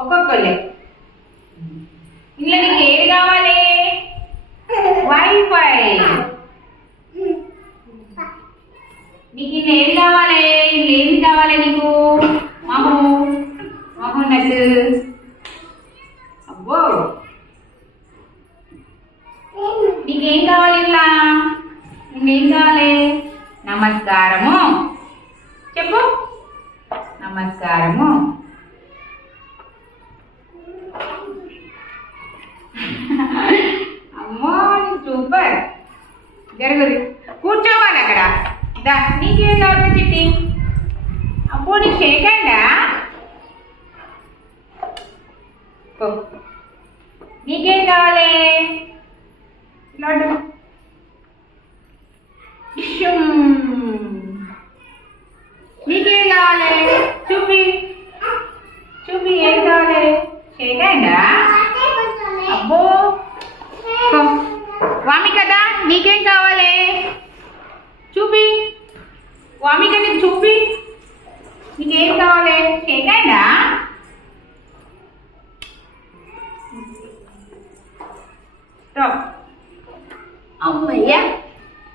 ఒక్కొక్కళ్ళే. ఇంట్లో నీకు ఏది కావాలి? వైఫై. నీకు ఇల్లు ఏది కావాలి? ఇల్లు ఏది కావాలి నీకు? మహోన్నత్. అబ్బో, నీకేం కావాలి? ఇలా నీకేం కావాలి? నమస్కారము చెప్పు. నమస్కారము. అమ్మో సూపర్. జరుగుది కూర్చోవాలి అక్కడ. నీకేం కావాలి చిట్టి? అబ్బో నీకు చేయకండా. నీకేం కావాలి? లడ్డు. నీకేం కావాలి? చూపి చూపి ఏం కావాలి? చేయకండా. అబ్బో వామి కదా, నీకేం కావాలి? చూపి వామి కదా, చూపి నీకేం కావాలి? చేయకండా. అమ్మయ్యా.